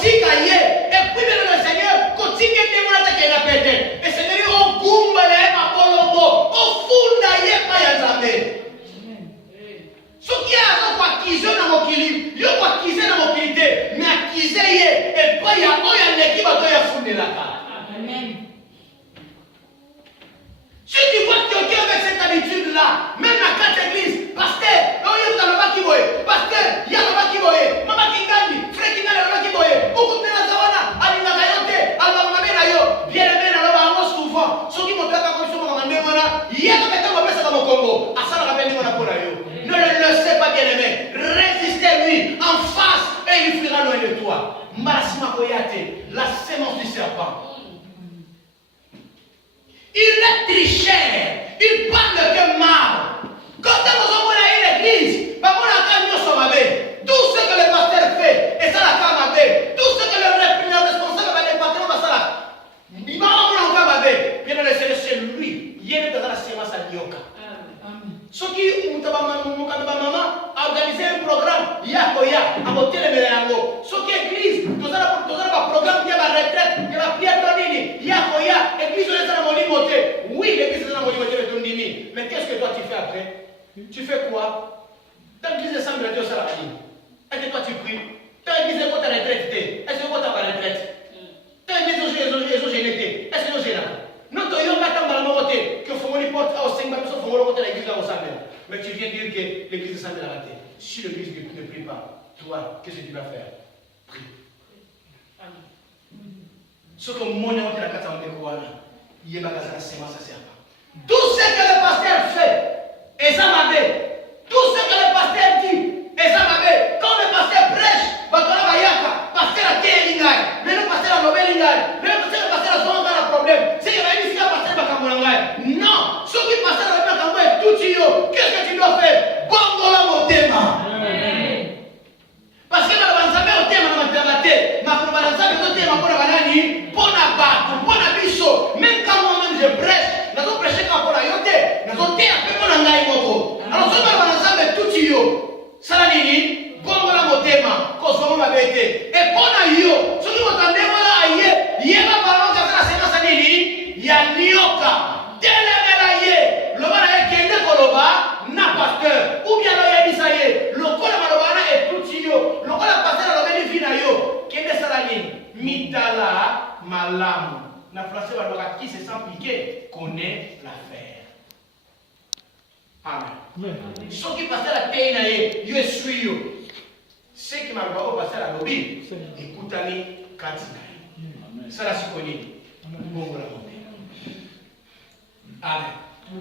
kotika ye et puis le Seigneur kotika ndemo na take na pete et Seigneur okumba le makolombo ofunda ye pa ya Nzambe soki aza koakize na mokili yo koakize na mokili te mais akize ye et pa ya oyo aleki bato ya fundelaka. Amen. Si tu vois quelqu'un avec cette habitude-là, même la carte église, pasteur, non, il y a un qui boye, pasteur, il y a un qui boye, maman qui gagne, frère qui gagne, qui boye, beaucoup de la savana, alina kayote, alina mena yo, bien aimé, na ba amos souvent, ceux qui m'ont fait la commission pour m'amener mona, il y a un temps ça dans mon Congo, à ça la rappelle mona pour la yo. Ne le laissez pas bien aimé, résistez-lui en face et il fuira loin de toi. Marasima koyate, la sémence du serpent. Il est tricheur, il parle que mal. Quand nous sommes à l'église, tout ce que le pasteur fait, et ça la camabé, tout ce que le responsable va département va ça la. Il va encore en camabé. Bien le Seigneur, c'est lui. Il est dans la séance à Nyoka. Ce qui maman a organisé un programme, Yakoya, à voter les mélanges. Ce qui est église, nous avons un programme qui a la retraite, qui a la prière d'Onini, Yakoya, église de la Molimoté. Oui, l'église de la Molimoté de Tondimi. Mais qu'est-ce que toi tu fais après? Tu fais quoi? Dans l'église de Saint-Denis, tu as la vie. Est-ce que toi tu pries? Dans l'église de ta retraite, est-ce que tu as ta retraite? Dans l'église de Jésus, est-ce que tu as non, tu n'as pas dans le côté que faut qu'on porte au 5 ans, faut qu'on côté l'église de Saint-Denis. Mais tu viens dire que l'église de Saint-Denis a raté. Si l'église ne prie pas, toi, qu'est-ce que tu vas faire? Prie. Ce que mon nom est la carte en découvert, il y a la sémence à serpent. Tout ce que le pasteur fait, et ça m'a dit. Tout ce que le pasteur dit, et ça m'a dit. Quand le pasteur prêche, pasteur a Kélingaï, mais le pasteur a Nobelingay, mais le pasteur a Zonga le problème. C'est qu'il y a une pasteur a Kamolangaï. Non, ce qui pasteur a Kamolangaï est tout tio. Qu'est-ce que tu dois faire? Bongo la motema. Parce que dans le Banzamé, au thème, dans la tête, ma Banzamé, au thème, pour la banane, pour la batte, pour la bicho, même quand moi-même je prêche, nous avons prêché quand pour la yote, nous avons été appelés pour la ngaï moko. Alors, ce que le Banzamé est tout tio. Ça la nini, bongo la motema, qu'on soit ma bête. Et pour la yo, ce qui m'entendez, voilà, aïe, yéma parlant comme ça, c'est dans sa nini, ya nioka, télémelaye, le malaye qui est koloba, na pasteur, ou bien le yabisaye, le kola malobana est tout tio, le kola pasteur la belle fina yo, qui est ça la nini, mitala malamu. Na français, qui se sent piqué, connaît l'affaire. Amen. Ce qui passe à la peine, je suis yo. Ce qui m'a passé à la lobby, écoutez-moi, Katina. Ça la supposé. Amen.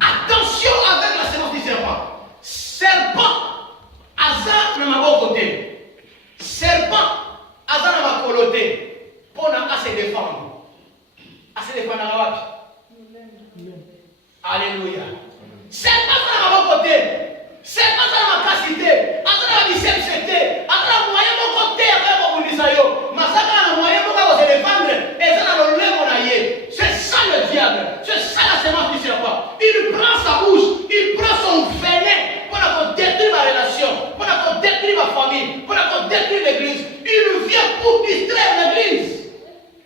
Attention avec la sémence du serpent. Serpent, hasard ne m'a pas côté. Serpent, hasard ne m'a coloté. Pour à se défendre. À se défendre à la wapi. Alléluia. C'est pas ça à mon côté. C'est pas ça à ma capacité. Après la mission, c'était. Après la moyen de mon côté, après mon boulot. Mais ça, quand le moyen de se défendre, et ça, dans le lait, mon aïe. C'est ça le diable. C'est ça la sémence du serpent. Il prend sa bouche, il prend son venin pour qu'on détruise ma relation, pour qu'on détruise ma famille, pour qu'on détruise l'église. Il vient pour distraire l'église.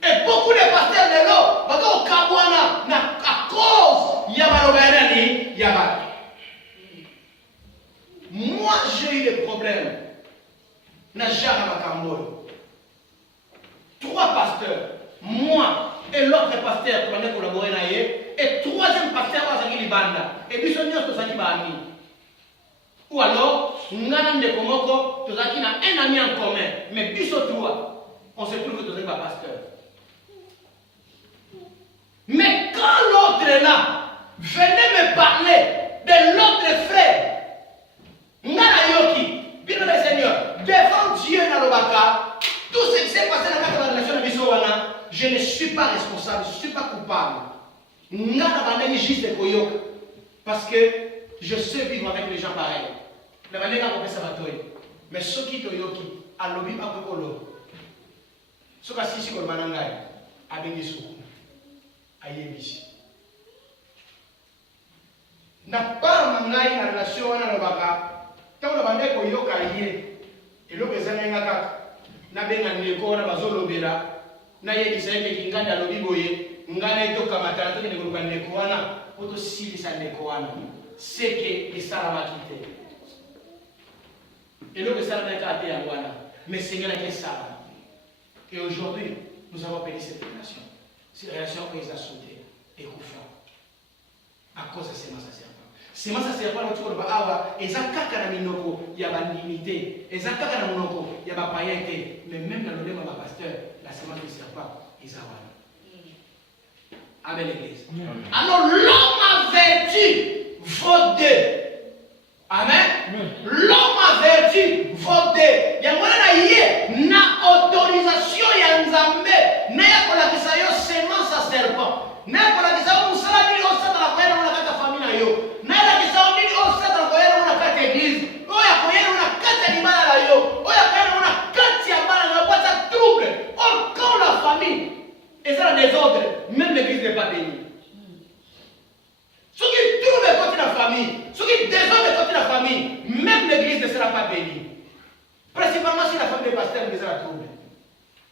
Et beaucoup de pasteurs de l'eau, parce qu'au Kabouana, à cause, il y a Malobérani, il y a Mal. Moi, j'ai eu des problèmes. N'a jamais Makambo. 3 pasteurs, moi et l'autre pasteur qui m'a collaboré et 3e pasteur qui m'a Libanda. Et puis, ce n'est pas ça qui m'a mis. Ou alors, nous avons des Komoko, tous qui ont un ami en commun. Mais puis, ce 3, on se trouve que tous pas pasteur. Mais quand l'autre est là, venez me parler de l'autre frère. Nganayoki, bien le Seigneur, devant Dieu dans le baka, tout ce qui s'est passé dans la relation de Bissowana, je ne suis pas responsable, je ne suis pas coupable. Ngana juste de Koyoka, parce que je sais vivre avec les gens pareils. La manière dont on peut s'abattre. Mais ceux qui Toyoki, à l'objet pas pour l'eau. Ce qui est ici comme Manangai, à Bengisou. Ayebisi. Na pas mangai na relation na lobaka. Tant le bandé ko yoka yé. Et le bezana ngaka. na benga ndeko na bazolobela na yebisa yeke kinganda lobi boye ngana etokamata to kende koluka ndeko wana poto silisa ndeko wana seke esalamaki te eloko esalamaki ate yango wana mais sengelaki esala. Et aujourd'hui nous avons perdu cette relation. Cette relation qu'ils ont sautée et couvert à cause de sémence à serpent. Sémence à serpent, nous avons awa ezakaka na minoko ya bandimité, ezakaka na minoko ya ba païenté, mais même dans le lema ba pasteur, la sémence du serpent ezawala. Amen l'église. Alors l'homme averti vaut deux. Amen. L'homme averti vaut deux. Yangwana na ye na autorisation ya nzambe na ya kolakisa yo sémence à serpent. Na ya kolakisa yo musala ni osata na koyena na kata famille na yo. Na ya kolakisa yo ni osata na koyena na kata église. Oya koyena na kata libala la yo. Oya koyena na kata ya bala na pata trouble. Or quand la famille est dans le désordre, même l'église n'est pas bénie. Ceux qui trouvent côté de la famille, ceux qui désordent côté de la famille, même l'église ne sera pas bénie. Principalement si la famille des pasteurs est dans la trouble.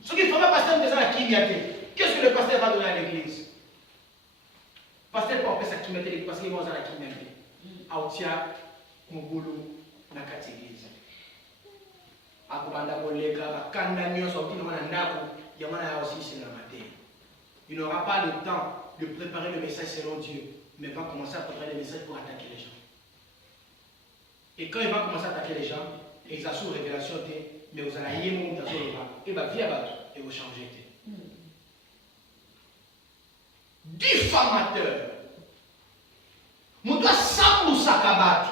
Ceux qui font pas pasteur sont dans la kimiate. Qu'est-ce que le pasteur va donner à l'église? Le pasteur peut appeler ça kimiate parce qu'il va dans la kimiate. Aoutia, Mougoulou, na kati église. Akubanda kolega, bakanda nyonso okino na ndako, yamana ya aussi c'est la matin. Il n'aura pas le temps de préparer le message selon Dieu, mais va commencer à préparer le message pour attaquer les gens. Et quand il va commencer à attaquer les gens, ils assurent révélation, mais vous allez y monter sur le bas. Et bien, viens et vous changez. Diffamateur. Nous devons s'amuser sakabati.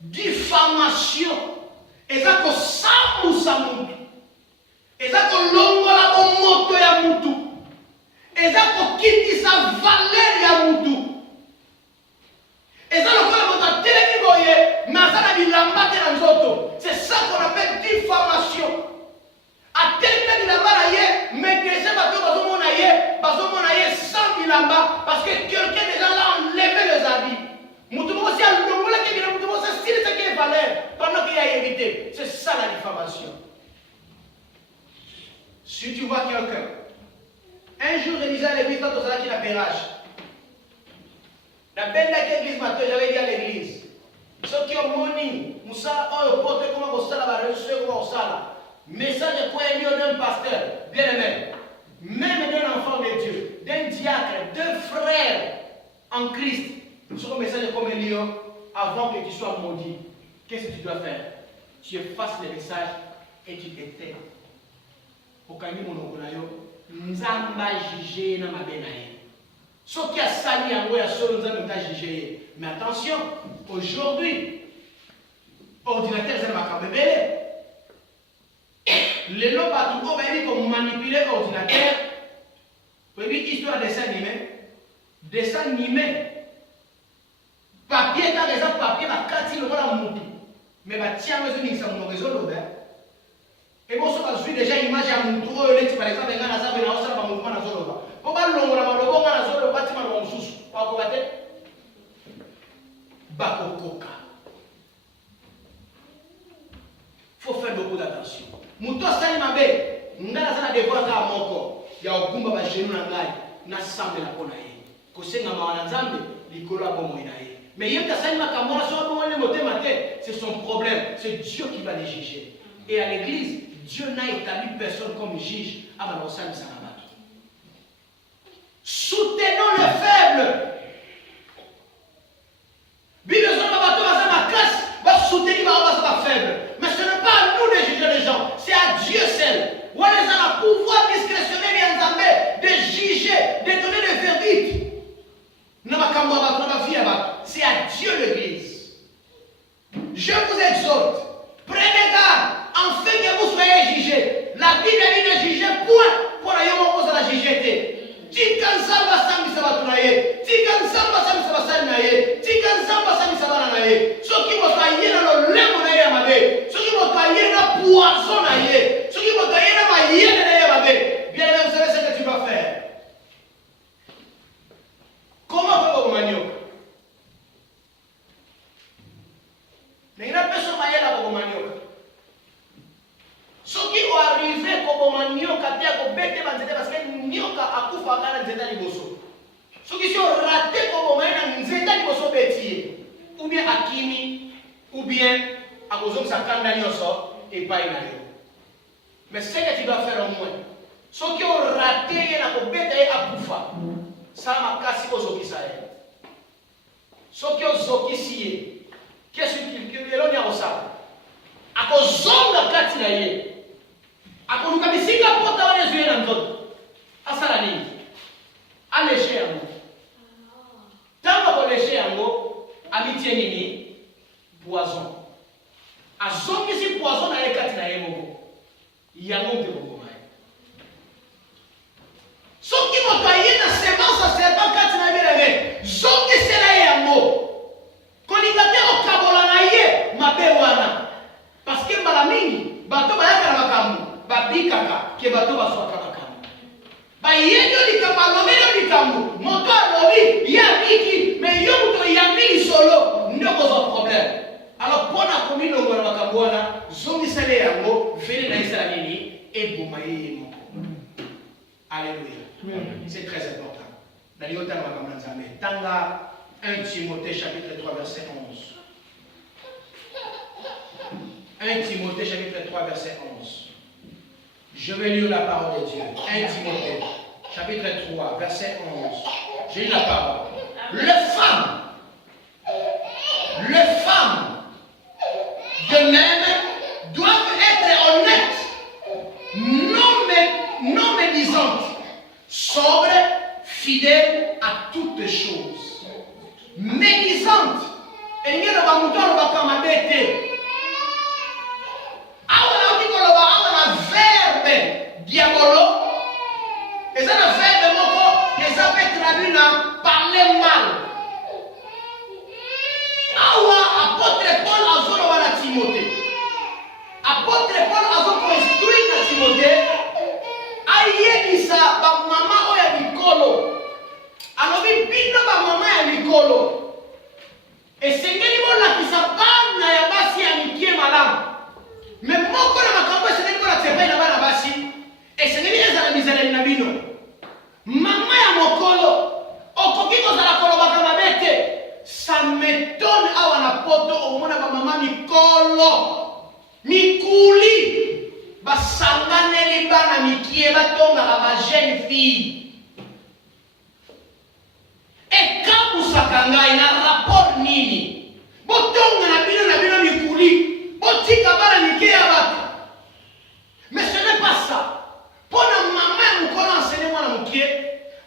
Diffamation. Et ça que s'amusa mutu. Et ça que longola bon moto ya mutu. Et ça que quitte sa valeur ya mutu. Et ça le fait votre télévision, nazana bilamba te na nzoto. C'est ça qu'on appelle diffamation. A tel bilamba na ye, mais déjà bato bazomona ye sans bilamba parce que quelqu'un déjà l'a enlevé les habits. Mutu aussi a longola ke bilamba, mutu aussi style ce qui est valeur pendant qu'il a évité. C'est ça la diffamation. Si tu vois quelqu'un, un jour je disais à l'église, quand on s'est qui la pérage. La belle d'église, j'avais dit à l'église. Ceux qui ont moni, Moussa, oh, porte comment vous savez, la réussite, comment vous savez. Message pour un lieu d'un pasteur, bien aimé. Même d'un enfant de Dieu, d'un diacre, d'un frère en Christ. Sur un message comme un lieu, avant que tu sois maudit, qu'est-ce que tu dois faire? Tu effaces le message et tu t'éteins. Pour qu'il y ait mon nzamba jugé dans ma benaïe. Ce qui a sali en haut, il y a jugé. Mais attention, aujourd'hui, ordinateur, c'est ma bébé. Les lots bateaux, comme manipuler l'ordinateur. Vous avez histoire de dessin animé. Dessin animé. Papier, quand les gens papier, la carte, le voilà moutou. Mais tiens, mais ils sont mon réseau, et bon, ça va déjà image à mon tour, par exemple, il y a un mouvement dans Zolo. Pourquoi l'on a un Zolo bâtiment dans le sous? Pas pour la tête? Bakokoka. Il faut faire beaucoup d'attention. Mouto Sali Mabe, nous avons des voix à mon corps. Il y a un combat à genoux dans la nous avons la ponaï. Kosenga Mawanzambe, Nicolas Bomoïnaï. Mais il y a des gens qui c'est son problème. C'est Dieu qui va les juger. Et à l'église, Dieu n'a établi personne comme juge à Balosan Sanabat. Soutenons les faibles. Bible va soutenir les faibles. Mais ce n'est pas à nous de juger les gens, c'est à Dieu seul. Où les gens ont le pouvoir discrétionnaire de juger, de donner des verdicts. C'est à Dieu l'église. Je vous exhorte, prenez garde. Enfin que vous soyez jugés. La Bible dit de juger point pour la juger. Tika nzamba sambi sabaturaye. Tika nyoka te akobete banzete parce que nyoka akufaka na nzeta liboso. Soki si orate koboma na nzeta liboso beti ou bien akimi ou bien akozongisa kanda nyonso epai na yo. Mais ce que tu dois faire au moins, soki orate ye na kobeta ye akufa, ça makasi ozokisa ye. Soki ozokisi ye, qu'est-ce que eloni akosala? Akozonga kati na ye. Akoluka bisika pota wana ezwi ye na nzoto. Asala nini? Aleshe yango. Ntango akoleshe yango, amitie nini? Poison. Azongisi poison na ye kati na ye moko. Yango mpe kokoma ye. Soki moto aye na semence ya serpent kati na ye, zongisela ye yango. Kolinga te okabola na ye mabe wana. Parce que mbala mingi, bato bayaka na makambo, babikaka ke bato baswaka makambo. Bayenyo likambo, alomelo likambo, moto alobi, ya biki, me yo moto yambi solo, ndoko za problème. Alors, pona komi nongo na makambo wana, zongisele yango, vele na isala nini, eboma ye moko. Alléluia. C'est très important. Dans l'Iota na makambo nzambe. Tanga 1 Timothée chapitre 3 verset 11. 1 Timothée chapitre 3 verset 11. Je vais lire la parole de Dieu. 1 Timothée chapitre 3 verset 11. J'ai lu la parole. Les femmes de même doivent être honnêtes, non médisantes, sobres, fidèles à toutes choses. Médisantes. Et nous avons verbe diabolo, et ça le verbe moko, et ça peut traduire dans parler mal. Awa apôtre Paul a zolo na Timothée. Apôtre Paul a zolo instruit na Timothée. Ayebisa ba mama oya mikolo. Alobi bino ba mama ya mikolo. Esengeli bona kisa bana ya basi ya mikie malamu. Mais moko na makambo esengeli bona tsepai na bana basi. Esengeli ezala mizaleli na bino. Mama ya mokolo okoki kozala kolobaka mabete. Ça m'étonne awa na poto omona ba mama mikolo. Mikuli basanganeli bana mikie batongaka ba jeune fille. Ekabusaka ngai na rapport nini? Botonga na bino mikuli. Botika bana mikie ya bato. Mais ce n'est pas ça. Pona mama ya mokolo enseigner mwana mokie,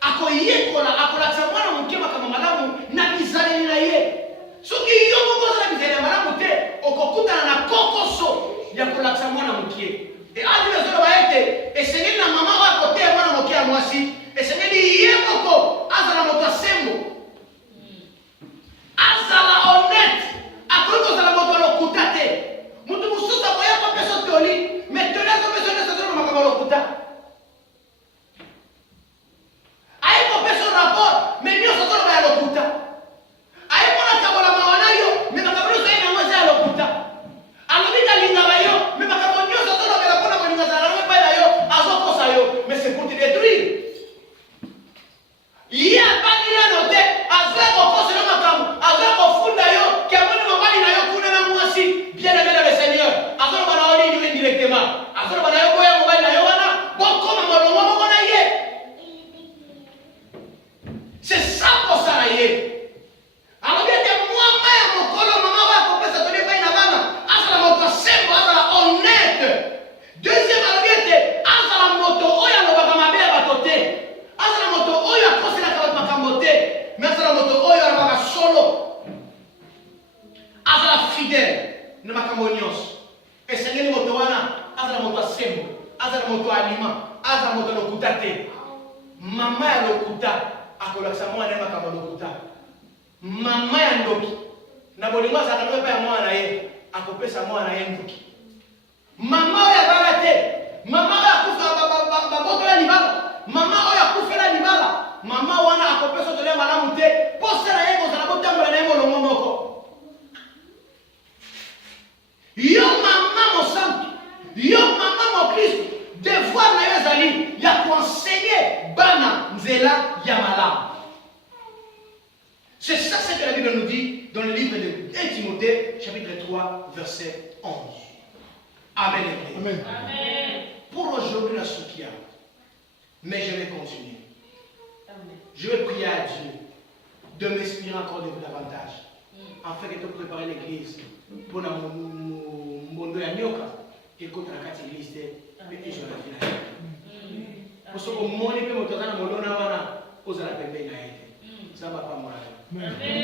akoyekola akolakisa mwana mokie makambo malamu na bizaleli na ye. Soki yo moko ozala bizaleli ya malamu te, okokutana na kokoso ya kolakisa mwana mokie. Et adi ezoloba ete esengeli na mama oyo akoteya mwana mokie ya mwasi, esengeli ye moko azala moto asembo, azala honnête, akoki kozala moto alokuta te. Mutu mosusu akoya kopesa toli, mais toli azopesa nyonso azoloba makambo alokuta. Aiko pesa rapport, mais nyonso azoloba ya lokuta. Aiko na kabola mawana yo, mais makambo nyonso ye nango eza ya lokuta. Alobi kalingaka yo, mais makambo nyonso azolobela mpona kolinga zala nango epai na yo, azokosa yo, mais c'est pour te détruire. Ye abandi nano te, azoya kokosela makambo, azoya kofunda yo, ke amoni mobali na yo kuna na mwasi, bien aimé dans le Seigneur. Azoloba na yo nini indirectement. Azoloba na yo boya mobali na yo wana, bokoma molongo moko na ye. C'est ça pour ça là. Alors bien que moi mère mon colo maman va couper ça donner pas une bana. Asa la moto sembo asa la honnête. Deuxième alors bien que asa la moto oya no baka mabe ba tote. Asa la moto oya kosi na ka makambote. Mais asa la moto oya baka solo. Asa la fidèle na makambo nyonso. Esengeli moto wana asa la moto sembo. Asa la moto alima. Asa la moto lokuta te. Mama ya lokuta. Akolakisa mwana ye makambo lokuta. Mama ya ndoki na bolingo azalaka mpe ya mwana ye akopesa mwana ye ndoki. Mama oyo abala te, mama oyo akufa babotola libala, mama oyo akufela libala, mama wana akopesa tole malamu te posala ye kozala botambola na ye molongo moko. Yo mama mosantu, yo mama mokristo, devoir na yo ezali ya enseigner bana nzela ya malamu. C'est ça ce que la Bible nous dit dans le livre de 1 Timothée, chapitre 3, verset 11. Amen. Amen. Amen. Pour aujourd'hui, la soutien. Mais je vais continuer. Amen. Je vais prier à Dieu de m'inspirer encore davantage. Afin que tu prépares l'église pour mon monde à Nyoka et contre la carte église et je vais la finale. Pour ce que mon épée me donne mon nom à aux à la pembe. Ça va pas moi. Amen.